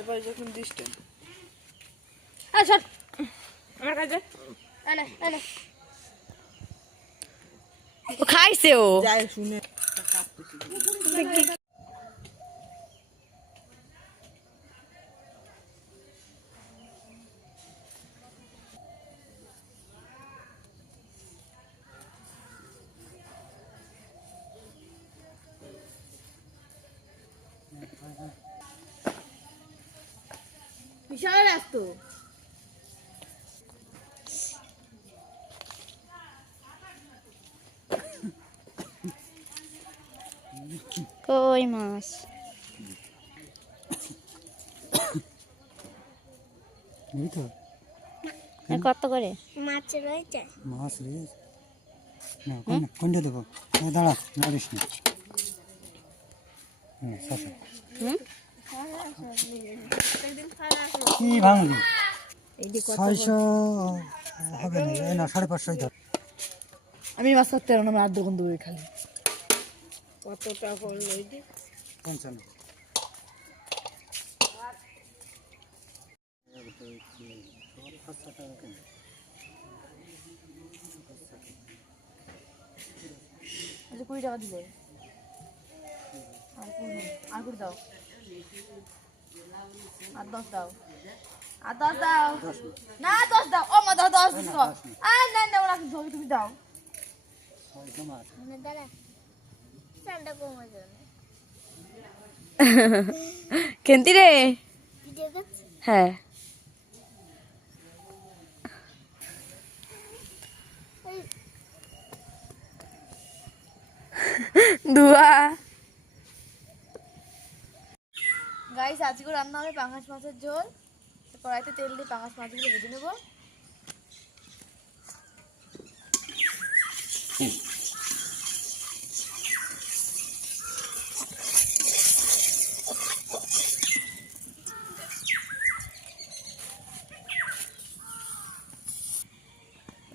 পাই যখন ডিস্টেন্স আয় সর আমার কাছে ও খাইছে ও। যাই শুনে। বিশাল ব্যস্ত। কই মাছ? তো কত করে? মাছ রয়েছে। মাছ রয়েছে। না কোন কোনটা দেবো? না দাঁড়া নারিস না। হুম শশা। কি ভাঙবি ছয়শো হবে না এই না সাড়ে পাঁচশোই ধর। আমি মাছ ধরতে আমার আর দোকান দেবো খালি। কত টাকা পড়ল এই যে পঞ্চান্ন। আচ্ছা কুড়ি টাকা দিলে। আর কুড়ি আর কুড়ি দাও। আর দশ দাও। আর দশ দাও। না, দশ দাও। ও মা দশ দশ দিছো। আর না না, ওরা ছবি তুমি দাও। খেন্তি রে? হ্যাঁ। দুয়া। আজকে রান্না হবে পাঙাশ মাছের ঝোল। কড়াইতে তেল দিয়ে পাঙাশ মাছগুলো ভেজে নেব।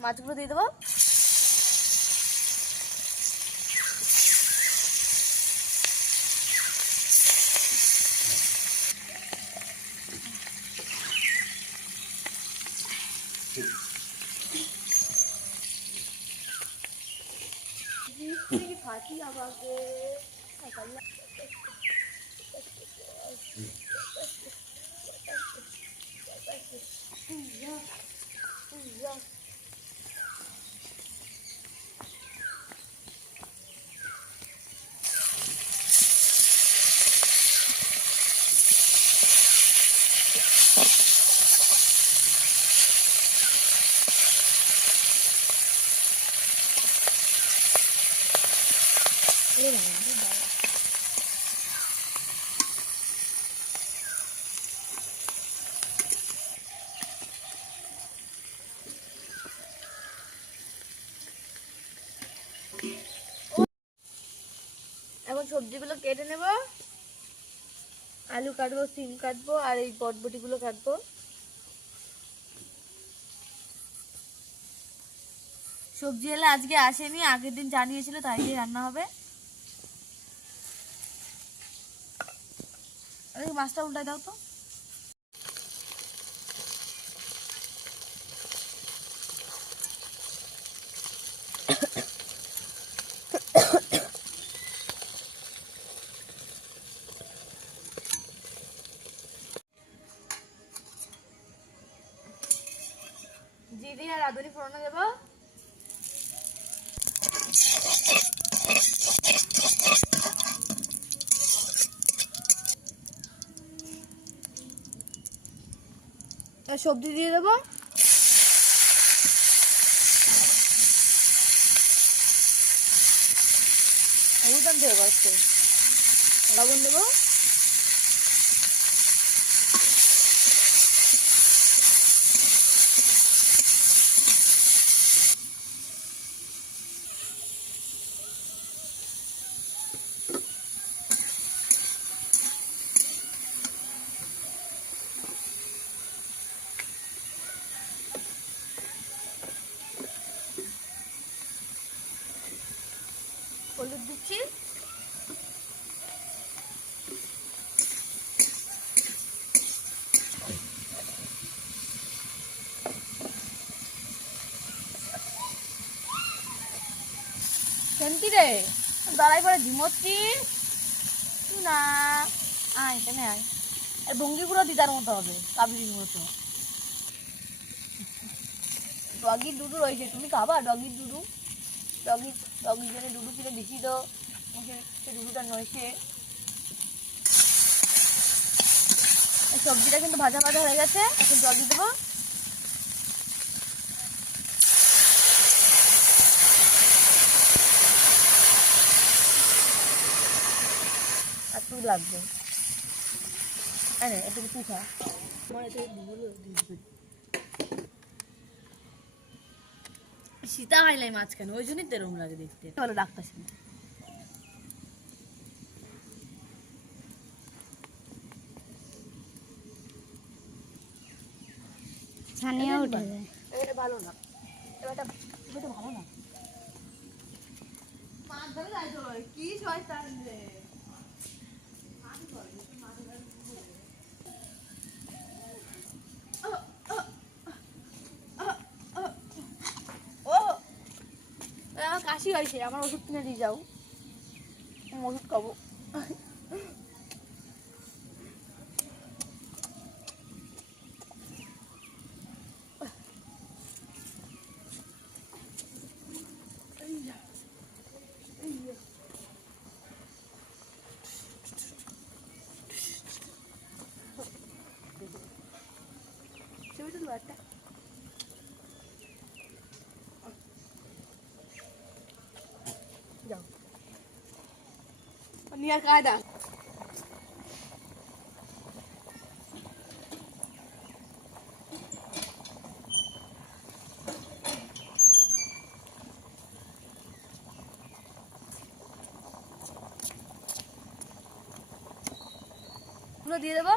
মাছগুলো দিয়ে দেবো। Üstüne parti yapalım. Bakalım. Yeah. এখন সবজিগুলো কেটে নেব। আলু কাটবো, সিম কাটবো, আর এই বটবটিগুলো কাটবো। সবজি এলে আজকে আসেনি, আগের দিন জানিয়েছিল, তাই রান্না হবে। মাছটা উল্টাই দাও তো। জিরি আর রাঁধুনি ফোড়নে দেবো? সবজি দিয়ে দেবো। হবে আজকে। লবণ দেবো হলুদ দিচ্ছি পরে না, আয় কেন আয়। এই ভঙ্গিগুলো দিদার মতো হবে, কাবলির মতো। ডগির রয়েছে, তুমি খাবা ডগির দুধু ডগি ডগির জন্য দুধু কিনে দিছি তো সে- সবজিটা কিন্তু ভাজা ভাজা হয়ে গেছে, এখন জল দিয়ে দেবো। লাগবে। এই নে, এটুকু আমার এটা। সীতা হাইলাই মাঝখানে ওই জন্যই তো এরকম লাগে দেখতে। ভালো ডাক্তার শুনে ছানিয়া উঠে যায়। এটা ভালো না। এটা এটা ভালো না। মাছ ধরে যাই তো কি শয়তান রে ও আমার কাশি হয়েছে আমার ওষুধ কিনে দিয়ে যাও। ওষুধ খাব ছবিটা দেবো একটা যাও নিয়ে কায়দা গুলো দিয়ে দেবো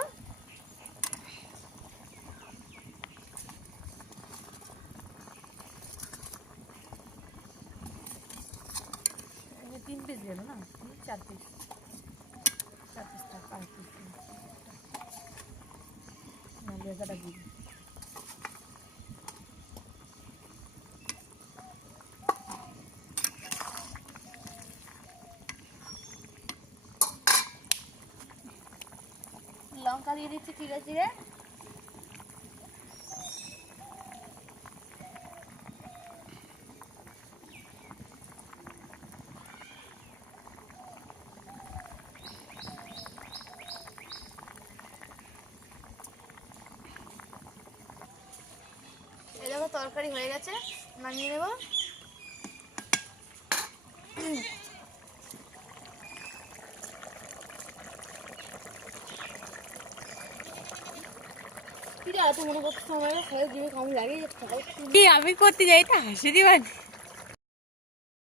তিন পিস গেল না চার পিস লঙ্কা দিয়ে দিচ্ছি চিড়ে চিড়ে এই দেখো তরকারি হয়ে গেছে নামিয়ে নেব। কি এত মনে করতে সময়? দিয়ে কেমন লাগে আমি করতে যাই তা হাসি দিবানি